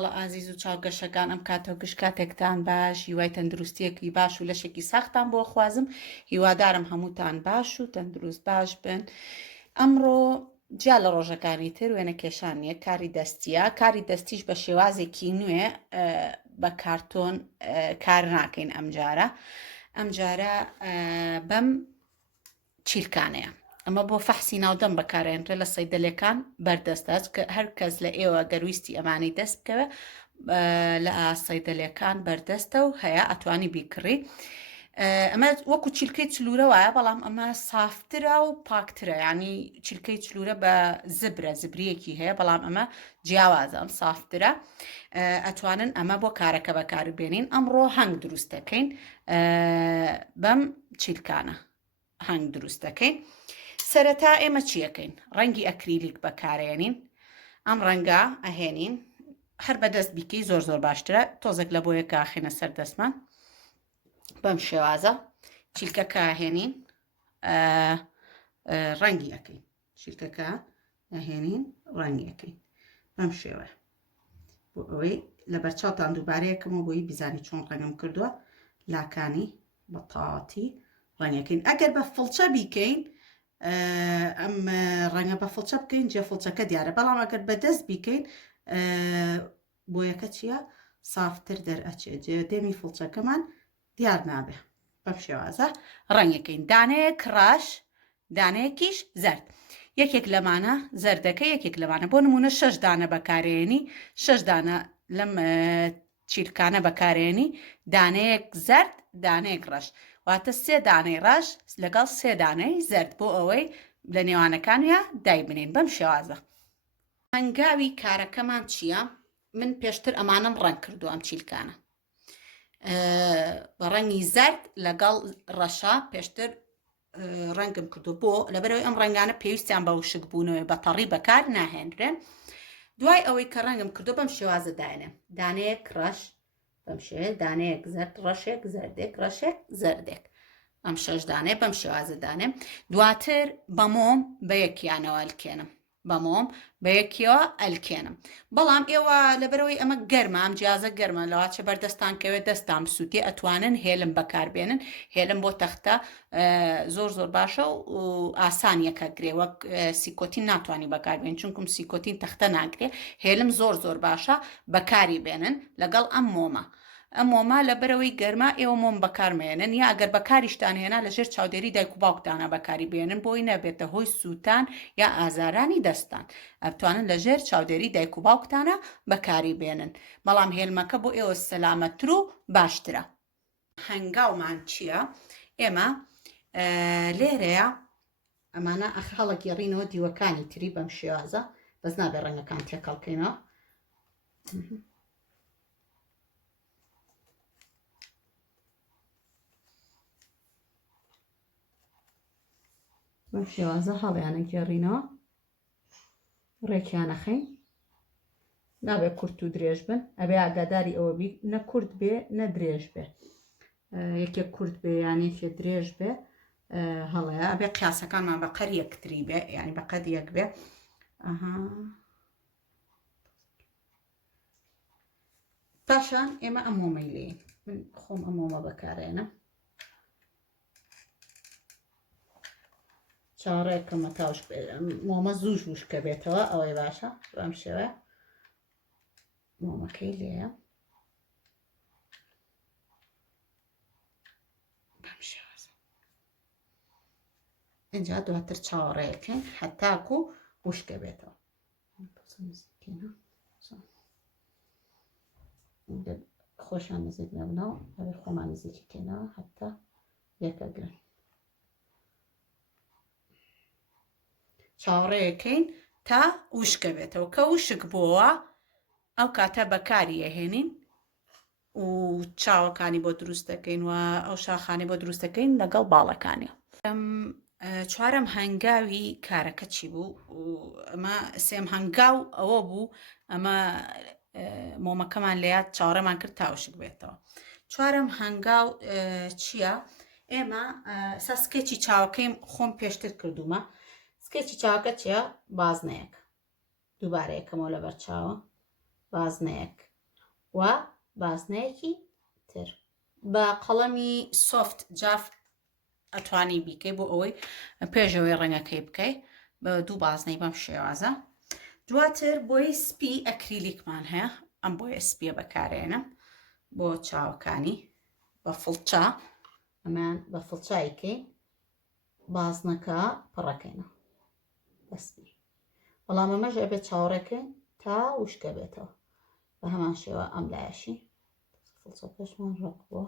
منداڵە ئازیز و چاوگەشەکان ئەم کاتەوە گشت کاتێکتان باش هیوای تەندروستیەکی باش و لەشێکی ساختان بۆ خوازم هیوادارم هەمووتان باش و تەندروست باش بن. ئەمڕۆ جیا لە ڕۆژەکانی تر وێنە کێشانیە کاری دەستیە کاری دەستیش بە شێوازێکی نوێ بە کارتۆن کار ناکەین ئەمجارە بەم چیلکانەیە. ئەمە بۆ فەحسی ناودەم بەکارێنرێ لە سەیدەلەکان بەردەستات کە هەر کەس لە ئێوە گەرویستی ئەمانەی دەست بکەوە لە سەیدەلەکان بەردەستە و هەیە ئەتوانی بیکڕی. ئەمە وەکو چیلکەی چلورە وایە بەڵام ئەمە سافترە و پاکترە، ینی چیلکەی چلورە بە زبریەکی هەیە بەڵام ئەمە جیاوازە ئەم سافترە. ئەتوانن ئەمە بۆ کارەکە بەکاربێنین. ئەمڕۆ هەنگ دروست دەکەین بەم چیلکانە هەنگ دروست دەکەین. سەرەتا ئێمە چیەکەین؟ ڕەنگی ئەکریلیک بەکارێنین. ئەم ڕەنگە ئەهێنین هەر بەدەست بیکەی زۆر باشترە، تۆزێک لە بۆ یەکە ئاخێنە سەر دەستمان بەم شێوازە چیلکەکە ئاهێنین ڕەنگی ئەەکەین، چیلکەکە ئەهێنین ڕەنگی ئەەکەین بەم شێوە بۆ ئەوەی لە بەرچاوتان دووبارەیەکەمەوە بۆی بیزانی چۆن ڕەنگم کردووە لاکانی بە تاواتی ڕەنگەکەین. ئەگەر بە فڵچە بیکەین ئەم ڕەنگە بە فڵچە بکەین جێ فڵچەکە دیارە، بەڵام ئەگەر بەدەست بیکەین بۆ یەکە چییە؟ سافتر دەرئەچێ، جێ دێمی فڵچەکەمان دیار نابێ. بەم شێوازە ڕەنگەکەین. دانەیەک ڕاش دانەیەکیش زەرد، یەکێک لەمانە زەردەکە یەکێک لەمانە بۆ نمونە 6 دانە بەکارێنی 6 دانە لەم چیرکانە بەکارێنی دانەیەک زەرد دانەیەک ڕەش واتە 3 دانەی ڕەش لەگەڵ 3 دانەی زەرد بۆ ئەوەی لە نێوانەکانیە دایبنین. بەم شێوازە هەنگاوی کارەکەمان چییە؟ من پێشتر ئەمانم ڕەنگ کردو ئەم چیلکانە بە ڕەنگی زەرد لەگەڵ ڕەشە پێشتر ڕەنگم کردو بۆ لەبەرەوەی ئەم ڕەنگانە پێویستیان بە وشک بوونەوەی بەتەڕی بەکار ناهێنرێن. دوای ئەوەی کە ڕەنگم کردو بەم شێوازە داێنێ دانەیەک ڕەش بەم شێوەیە دانەیەک زەرد ڕەشێک زەردێک ڕەشێک زەردێک ئەم 6 دانەیە بەم شێوازە دانێم. دواتر بە مۆم بە یەکیانەوە ئەلکێنم بە مۆم بە یەکیەوە ئەلکێنم. بەڵام ئێوە لەبەرەوەی ئەمە گەرمە ئەم جیازە گەرمە لەواچە بەردەستان کەوێت دەستان بسووتێ ئەتوانن هێلم بەکاربێنن. هێلم بۆ تەختە زۆر باشە و ئاسانیەکە گرێ، وەک سیکۆتین ناتوانانی بەکاربێن چونکم سیکۆتین تەختە ناگرێ. هێلم زۆر باشە بەکاری بێنن لەگەڵ ئەم مۆمە. ئەم مۆمە لەبەرەوەی گەرمە ئێوە مۆم بەکارمێنن یا ئەگەر بەکاریشتان هێنا لەژێر چاودێری دایک و باوکتانە بەکاری بێنن بۆی نەبێتە هۆی سووتان یا ئازارانی دەستان. ئەتوانن لەژێر چاودێری دایک و باوکتانە بەکاری بێنن، بەڵام هێلمەکە بۆ ئێوە سەلامەتر و باشترە. هەنگاومان چییە؟ ئێمە لێرەیە ئەمانە هەڵەگێڕینەوە دیوەکانی تری بەم شێوازە، بەس نابێ ڕەنگەکان تێکەڵکەینەوە. بەم شێوازە هەڵیانە گێڕینەوە ڕێکیانەخەین، نابێت کورت و درێژ بن، ئەبێ ئاگاداری ئەوە بی نە کورت بێ نە درێژ بێ، یەکێک کورت بێ یان یەکێ درێژ بێ هەڵەیە ئەبێ قیاسەکانمان بە قەر یەکتری بێ ینی بە قەد یەک بێ. پاشان ئێمە ئەم مۆمەی لێین، من خۆم ئەم مۆمە بەکارێنم چاوەڕێکەمە تاوش مۆمە زوو ژوشکە بێتەوە ئەوەی باشە. بەم شێوە مۆمەکەی لێە بەم شێوازە اینجا دواتر چاوەڕێیەکەین هەتاکو وشکە بێتەوە. خۆشیان نزیک نەبنەوە ئەوێ خۆمان نزیکی کەینەوە هەتا یەکەگرن. چاوەڕێیەکەین تا وشکە بێتەوە، کە وشک بووە ئەو کاتە بەکاری ئەهێنین و چاوەکانی بۆ دروست دەکەین و ئەو شاخانی بۆ دروست دەکەین لەگەڵ باڵەکانی. چوارەم هەنگاوی کارەکە چی بوو؟ ئەمە سێم هەنگاو ئەوە بوو ئەمە مۆمەکەمان لێات چاوەڕێمان کرد تا وشک بێتەوە. چوارەم هەنگاو چییە؟ ئێمە سکێکی چاوەکەیم خۆم پێشتر کردومە. سکێکی چاوەکە چییە؟ بازنەیەک دووبارەیەکەمەوە لەبەر چاوە بازنەیەک و بازنەیەکی تر بە قەڵەمی سۆفت جاف ئەتوانی بیکەی بۆ ئەوەی پێشەوەی ڕەنگەکەی بکەیت بە دوو بازنەی بەم شێوازە. دواتر بۆی سپی ئەکریلیکمان هەیە، ئەم بۆیە سپیە بەکارێنم بۆ چاوەکانی بە فڵچە، ئەمان بە فڵچایکەی بازنەکە پڕەکەینە بەسپی، بەڵام ئەمەش ئەبێت چاوەڕێکەین تا وشکە بێتەوە بە هەمان شێوە. ئەم لایەشی فڵچە پێشمان ڕق بووە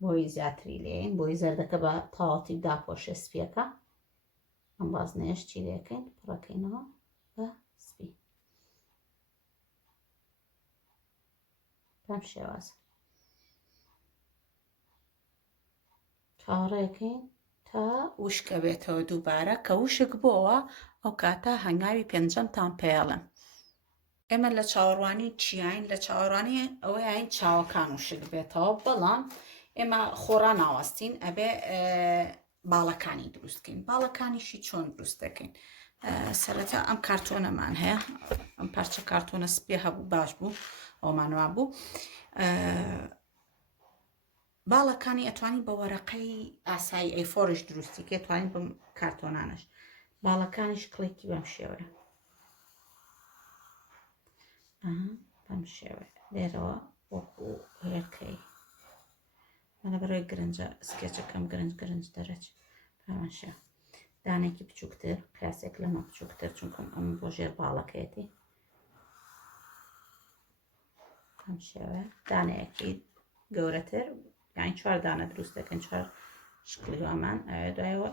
بۆی زیاتری لێین، بۆی زەردەکە بە تاواتی داپۆشێ سپیەکە. ئەم بازنەیەش چی لێەکەین پڕەکەینەوە بە سپی بەم شێوازە چاوەڕێکەین تا وشکە بێتەوە دووبارە. کە وشک بۆەوە ئەو کاتە هەنگاوی پێنجەمتان پێڵم. ئێمە لە چاوەڕوانی چیاین؟ لە چاوەڕوانی ئەوەی ئاین چاوەکان وشک بێتەوە، بەڵام ئێمە خۆڕا ناوەستین ئەبێ باڵەکانی دروستکەین. باڵەکانیشی چۆن دروست دەکەین؟ سەرەتا ئەم کارتۆنەمان هەیە، ئەم پارچە کارتۆنە سپێ هەبوو باش بوو ئەومانوا بوو. باڵەکانی ئەتوانی بە وەرەقەی ئاسایی ئەیفۆرش دروستیکە، توانین بم کارتۆنانش. باڵەکانیش کڵێکی بەم شێوەیە، بەم شێوەیە لێرەوە وەکو هێرکەی مەلە بەرەوەی گرنجە سکێچەکەم گرنج دەرەچ پامەشە دانێکی بچووکتر، کاسێک لەمە بچووکتر، چونکەم ئەم بۆ ژێر باڵەکەیەتی ئەم شێوەیە. دانەیەکی گەورەتر یانی 4 دانە دروست دەکەن، 4 شکلی ئەمان دوایەوە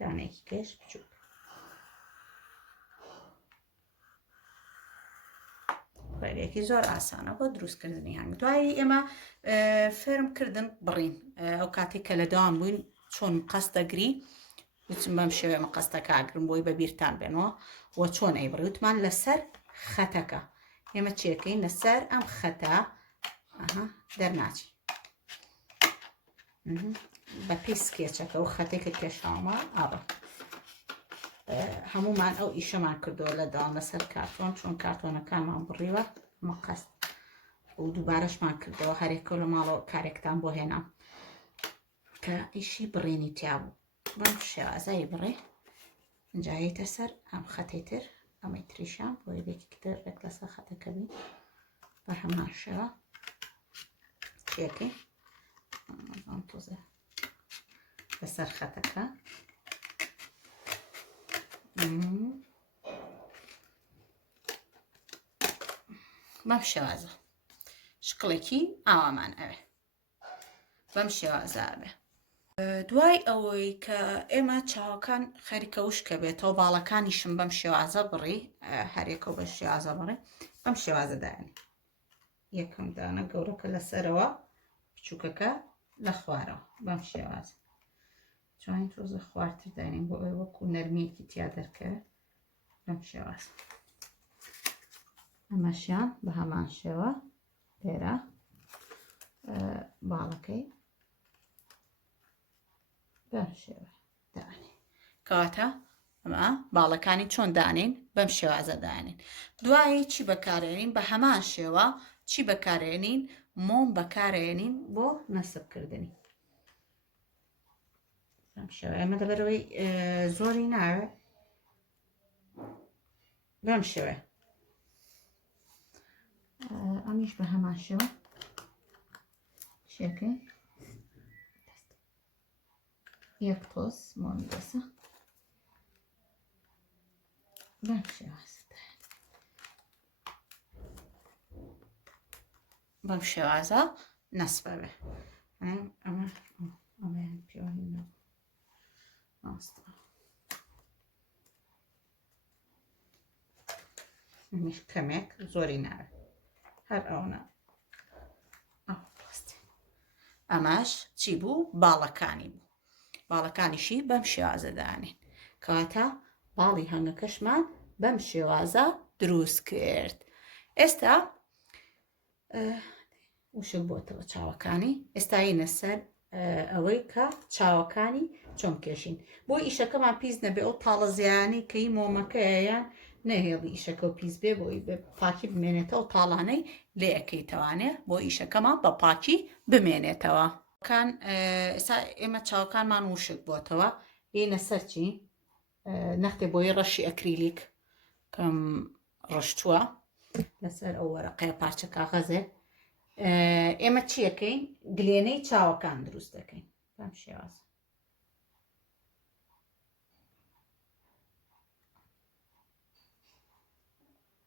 دانەیەکی کەش بچووک. ڕێگەیەکی زۆر ئاسانە بۆ دروستکردنی هەنگ. دوایی ئێمە فێرم کردن بڕین، ئەو کاتێک کە لە داوام بووین چۆن قەست دەگری وچم بەم شێوێ مەقەستە کاگرم بۆی بە بیرتان بێنەوە وە چۆن ئەیبڕی. وتمان لەسەر خەتەکە ئێمە چێکەین لەسەر ئەم خەتە دەرناچی بە پێی سکێچەکە و خەتێکە کێشاومە ئاڕە. هەمومان ئەو ئیشەمان کردەوە لە داوام لەسەر کارتۆن، چۆن کارتۆنەکانمان بڕیوە مەقەست و دووبارەشمان کردەوە هەرێکە لە ماڵەوە کارێکتان بۆ هێنام کە ئیشی بڕێنی تیا بوو. بەم شێوازایی بڕێ جاییتە سەر ئەم خەتەی تر، ئەمەی تریشان بۆ یەکێکی تر ڕێک لەسەر خەتەکە بین بە هەمان شێوە چێکەی تۆزە لەسەر خەتەکە بەم شێوازە شکڵێکی ئاوامان ئەوێ بەم شێوازە بێ. دوای ئەوەی کە ئێمە چاوەکان خەریکە وشکە بێتەوە باڵەکانیشم بەم شێوازە بڕی، هەرێکەوە بە شێوازە بڕێ بەم شێوازە دایانی یەکەم دانە گەورەکە لەسەرەوە بچووکەکە لە خوارەوە بەم شێوازە چۆن تۆزە خوارتر داینین بۆ ئەوەی وەکو نەرمیەکی تیا دەرکەوێت بەم شێوازە. ئەمەشیان بە هەمان شێوە لێرە باڵەکەی بەم شێوە دانێ کەواتە ئەمە باڵەکانی چۆن دانین بەم شێوازە دانین. دوایی چی بەکارێنین؟ بە هەمان شێوە چی بەکارێنین؟ مۆم بەکارێنین بۆ نەسبکردنی بەم شێوە. ئێمە لەبەرەوەی زۆری ناوێ بەم شێوە ئەمیش بە هەمان شێوە شێکەی یەک تۆز مۆمی دەسە بەم شێوازە بەم شێوازە نەسبە بێ. ئەمەیان پیاوانی ناستە ئەمیش کەمێک زۆری ناوێ هەر ئەوە ئەماش چی بوو؟ باڵەکانی بوو. باڵەکانیشی بەم شێوازە دانین کەواتە باڵی هەنگەکەشمان بەم شێوازە دروست کرد. ئێستا وشک بۆتەوە چاوەکانی، ئێستاینە سەر ئەوەی کە چاوەکانی چۆن کێشین. بۆ ئیشەکەمان پیس نەبێ ئەو تاڵە زیانی کەی مۆمەکەیان نەهێڵی ئیشەکە و پیس بێ بۆی پاکی بمێنێتەوە تاڵانەی لێ ئەەکەیتەوانێ بۆ ئیشەکەمان بە پاکی بمێنێتەوە. ئێستا ئێمە چاوەکانمان وشک بۆتەوە بینە سەرچی نەختێ بۆی ڕەشی ئەکریلیک کەم ڕشتووە لەسەر ئەو وەرەقەیە پارچە کاغەزێ ئێمە چیەکەین گلێنەی چاوەکان دروست دەکەین بەم شێوازە.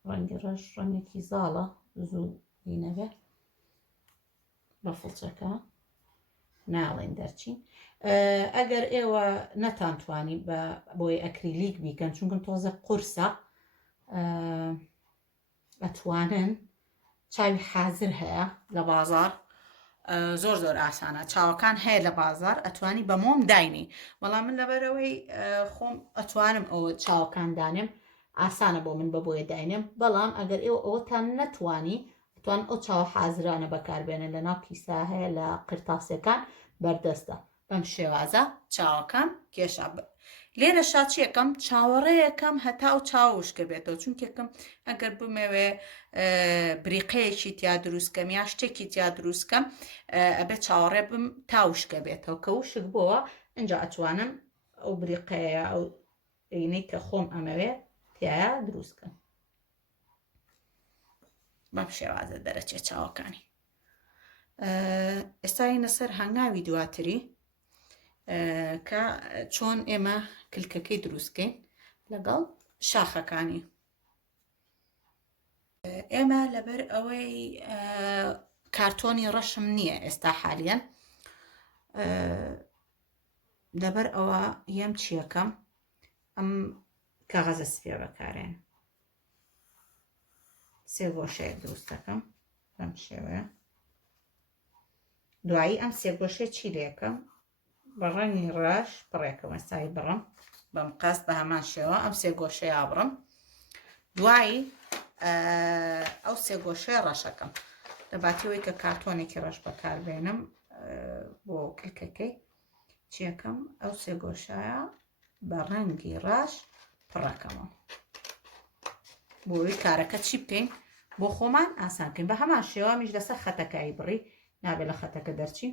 ڕەنگی ڕەش ڕەنگێکی زاڵە زوو بینەبێ بە فڵچەکە ناڵێن دەرچین. ئەگەر ئێوە نەتانتوانی بۆی ئەکریلیک بیکەن چونکم تۆزە قورسە ئەتوانن چاوی حازر هەیە لە بازار زۆر زۆر ئاسانە چاوەکان هەیە لە بازار ئەتوانی بە مۆم داینی بەڵام من لەبەرەوەی خۆم ئەتوانم ئەوە چاوەکان دانێم ئاسانە بۆ من بە بۆیە داینم بەڵام ئەگەر ئێوە ئەوەتان نەتوانی توان ئەو چاوە حازرانە بەکاربێنن لە ناو کیسا هەیە لە قرتاسەکان بەردەستە بەم شێوازە چاوەکان کێشا لێرە شاچیەکەم چاوەڕێیەکەم هەتا و چاوشکە بێتەوە چونکێکم ئەگەر بمەوێ بریقەیەکی تیا دروستکەم یا شتێکی تیا دروستکەم ئەبێ چاوەڕێ بم تاوشکە بێتەوە کە وشک بووە ئەجا ئەتوانم ئەو بریقەیە ئەو عینەی کە خۆم ئەمەوێ تایە دروستکەم بەم شێوازە دەرەچێت چاوەکانی. ئێستا هینە سەر هەنگاوی دواتری کە چۆن ئێمە کلکەکەی دروستکەین لەگەڵ شاخەکانی. ئێمە لەبەر ئەوەی کارتۆنی ڕەشم نییە ئێستا حالیان لەبەر ئەوە یەم چیەکەم ئەم کاغەزە سپێ بەکارێن سێ گۆشەیە دروست دەکەم بەم شێوەیە دوایی ئەم سێ گۆشەی چی لێکەم بە ڕەنگی ڕەش بڕێکەوە سای بڕم بەم قەست بە هەمان شێوە ئەم سێ گۆشەیە بڕم دوایی ئەو سێ گۆشەیە ڕەشەکەم لە باتیەوەی کە کارتۆنێکی ڕەش بەکاربێنم بۆ کلکەکەی چیەکەم ئەو سێ گۆشایە بە ڕەنگی ڕەش پڕەکەمەوە بۆی کارەکە چی بکەین بۆ خۆمان ئاسانکەین بە هەمان شێوە میش لەسەر خەتەکایی بڕی نابێت لە خەتەکە دەرچی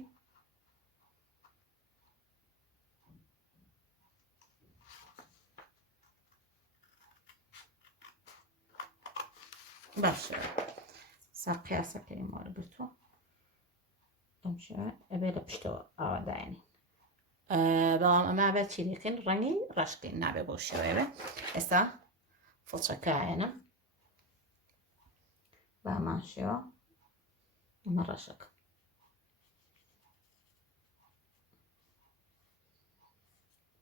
باشە سا قیاسەکەی وەرگرتووە ئەم شێوە ئەبێ لە پشتەوە ئاوادایەنین بەڵام ئەمە بێت چی دەکەین ڕەنگی ڕەشکەین نابێت بۆ شێوەیە بێ ئێستا فڵچەکایەنە بە هەمان شێوە ئەمە ڕەشەکە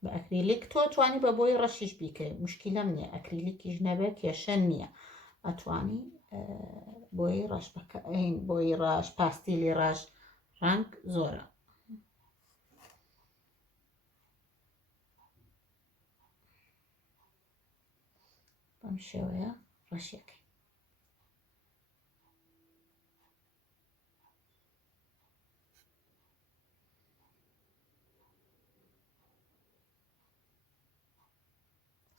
بە ئەکریلیک تۆ توانی بە بۆی ڕەشیش بیکەی مشکیلەم نییە ئەکریلیکیش نەبێت کێشە نییە ئەتوانی بۆی ڕەش بکەین بۆی ڕەش پاستیلی ڕەش ڕەنگ زۆرە بەم شێوەیە ڕەشیەکەی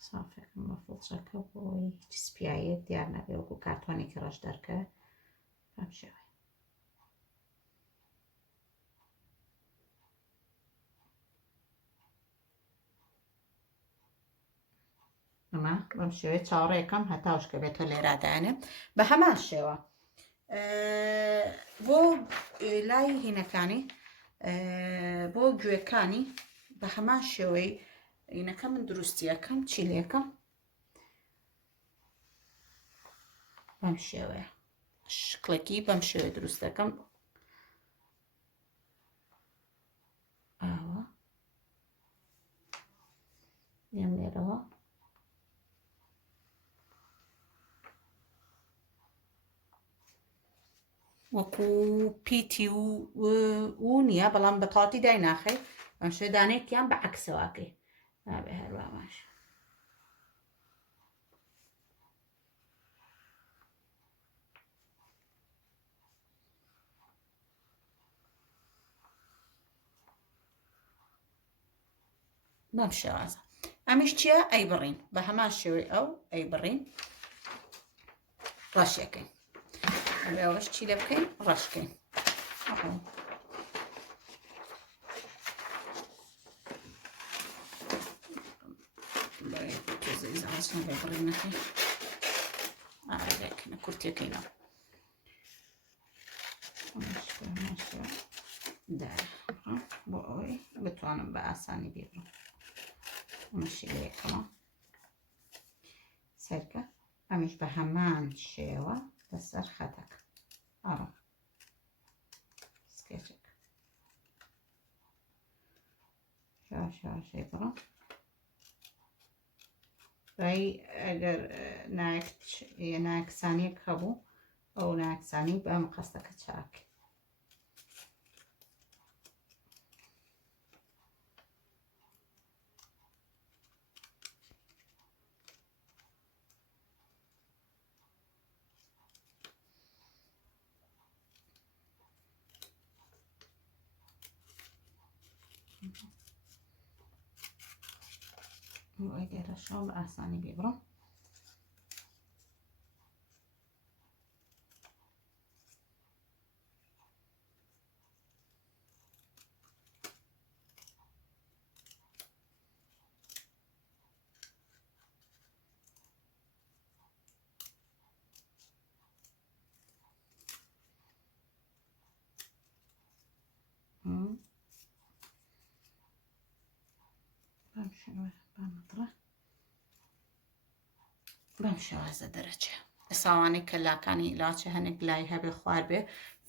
سافێکم بە فڵچەکە بۆی هیچ سپیایەک دیار نەبێ وەکو کارتۆنێکی ڕەش دەرکە بەم شێوەیە ئەمە بەم شێوەیە چاوەڕێیەکەم هەتاوشکە بێتە لێرادانێ بە هەمان شێوە بۆ لای هینەکانی بۆ گوێەکانی بە هەمان شێوەی هینەکە من دروستیەکەم چیلەکەم بەم شێوەیە شکڵێکی بەم شێوەیە دروست دەکەم ئاوە دێم لێرەوە وەکو پیتی و نییە بەڵام بە تاڵتی دای ناخەی ئەم شوێ دانێکیان بە عەکسەواکەی نابێ هەروە باش بەم شێوازە ئەمیش چییە ئەیبڕین بە هەمان شێوەی ئەو ئەیبڕین ڕەشەکەین ئەوەش چی لە بکەین ڕەشکەین کورتەکەینەوە بۆ ئەوەی بتوانم بە ئاسانی بیبڕم مەشیلەیەکەوە سەرکە ئەمیش بە هەمان شێوە لەسەر خەتەکە ئاڕۆ سکێچێک شاشەی بڕم ڕای ئەگەر ناکسانیەک هەبوو ئەو ناکسانی بە مەقەستەکە چاک وای لێرەشەوە بە ئاسانی بیبڕم بەم شێوازە دەرەچێ ئێساوانەی کە لاکانی لاچە هەنێک لای هەبێ خوار بێ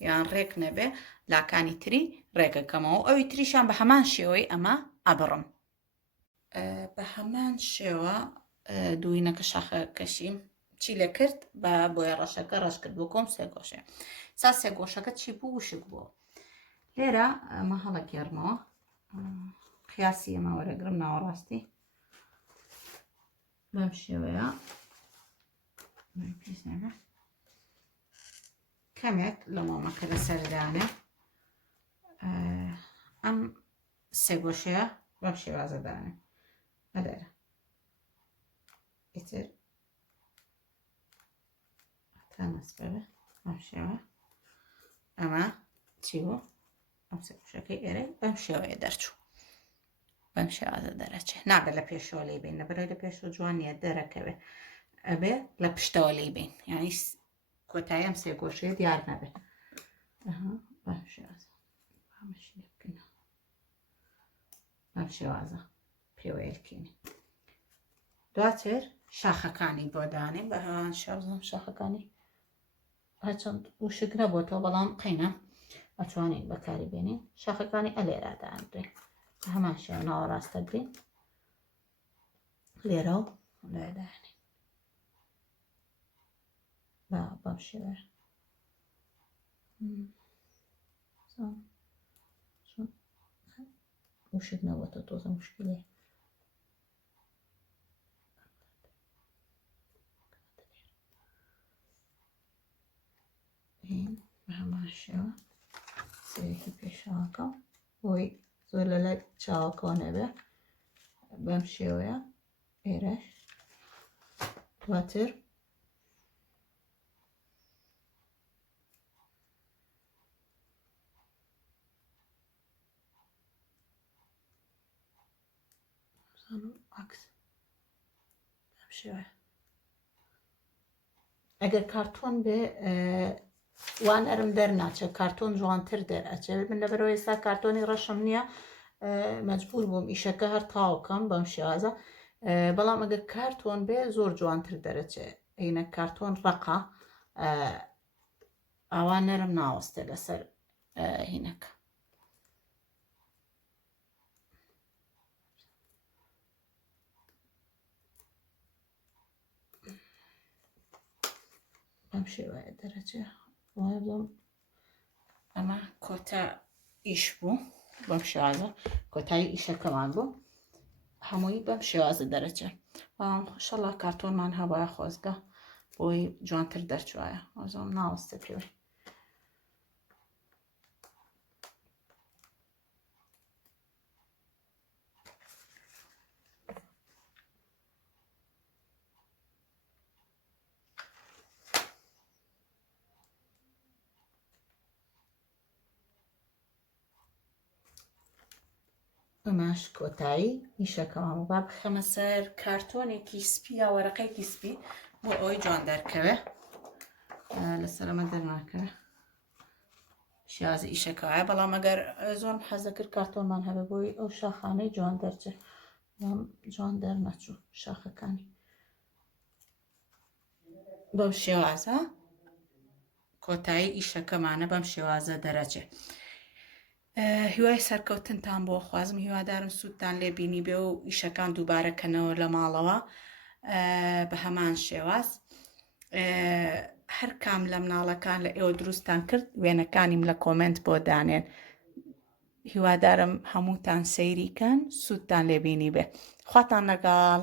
یان ڕێک نەبێ لاکانی تری ڕێگەکەمەوە ئەوی تریشان بە هەمان شێوەی ئەمە ئەبڕم بە هەمان شێوە دووینەکە شاخە کەشیم چی لێ کرد بە بۆیە ڕەشەکە ڕەش کرد بۆ کۆم سێ گۆشێ سا سێ گۆشەکە چی بوو وشک بووە لێرە ئەمە هەڵەگێڕمەوە قیاسی ئەمە وەرەگرم ناوەڕاستی بەم شێوەیە کەمێک لە مۆمەکە لەسەردانێ ئەم سێ گۆشەیە بەم شێوازە دانێ ئەدەرە ئیتر تا نەسبەبێ بەم شێوە ئەمە چی بوو ئەم سێ گۆشەکەی ئێرە بەم شێوەیە دەرچوو بەم شێوازە دەرەچێ نابێت لە پێشەوە لێ بین لەبەرەوەی لە پێشەوە جوان نیە دەرەکەوێ ئەبێ لە پشتەوە لێ بین یعنی کۆتایی ئەم سێ گۆشەیە دیار نەبێ بەم شێوازە بەم شێوازە پێوەیەکینی دواتر شاخەکانی بۆ دانێ بە هەمان شێوازە شاخەکانی هەرچەند وشک نەبووەوە بەڵام قەینە ئەتوانین بەکاری بێنین شاخەکانی ئەلێرا دانرێ هەمان شێوە ناوەڕاستە گرین لێرە و لێدانین بەم شێوە وشک نەبووەوە تۆزە مشکلێ بە هەمان شێوە سەرێکی پێشاوەکە بۆی زۆر لە لای چاوەکەوە نەبێ بەم شێوەیە ئێرەش دواتر عکس بەم شێوەیە ئەگەر کارتۆن بێ وان ئەرم دەرناچێ کارتۆن جوانتر دەرئەچێ من لەبەرەوە ئێستا کارتۆنی ڕەشم نییە مەجبور بووم ئیشەکە هەر تاوکەم بەم شێوازە بەڵام ئەگەر کارتۆن بێ زۆر جوانتر دەرەچێ عینە کارتۆن ڕقە ئاوان نەرم ناوەستێ لەسەر هینەکە بەم شێوەیە دەرەچێ وایە بڵم ئەمە کۆتا ئیش بوو بەم شێوازە کۆتایی ئیشەکەمان بوو هەمووی بەم شێوازە دەرەچێ ئینشەڵا کارتۆنمان هەبایە خۆزگە بۆی جوانتر دەرچوایە ئەوزۆم ناوەستە پێوەی ئەماش کۆتایی ئیشەکەمان با بخەمە سەر کارتۆنێکی سپی یا وەرەقەیەکی سپی بۆ ئەوەی جوان دەرکەوێ لەسەر ئەمە دەرناکەوێ شیازە ئیشەکەوایە بەڵام ئەگەر زۆر حەزەکرد کارتۆنمان هەبێ بۆی ئەو شاخانەی جوان دەرچێ جوان دەرنەچوو شاخەکانی بەم شێوازە کۆتایی ئیشەکەمانە بەم شێوازە دەرەچێ هیوای سەرکەوتنتان بۆ خوازم هیوادارم سوودتان لێبینی بێ و ئیشەکان دووبارەکەنەوە لە ماڵەوە بە هەمان شێواز هەر کام لە مناڵەکان لە ئێوە دروستان کرد وێنەکانیم لە کۆمنت بۆ دانێن هیوادارم هەمووتان سەیریکەن سوودتان لێبینی بێ خواتان لەگەڵ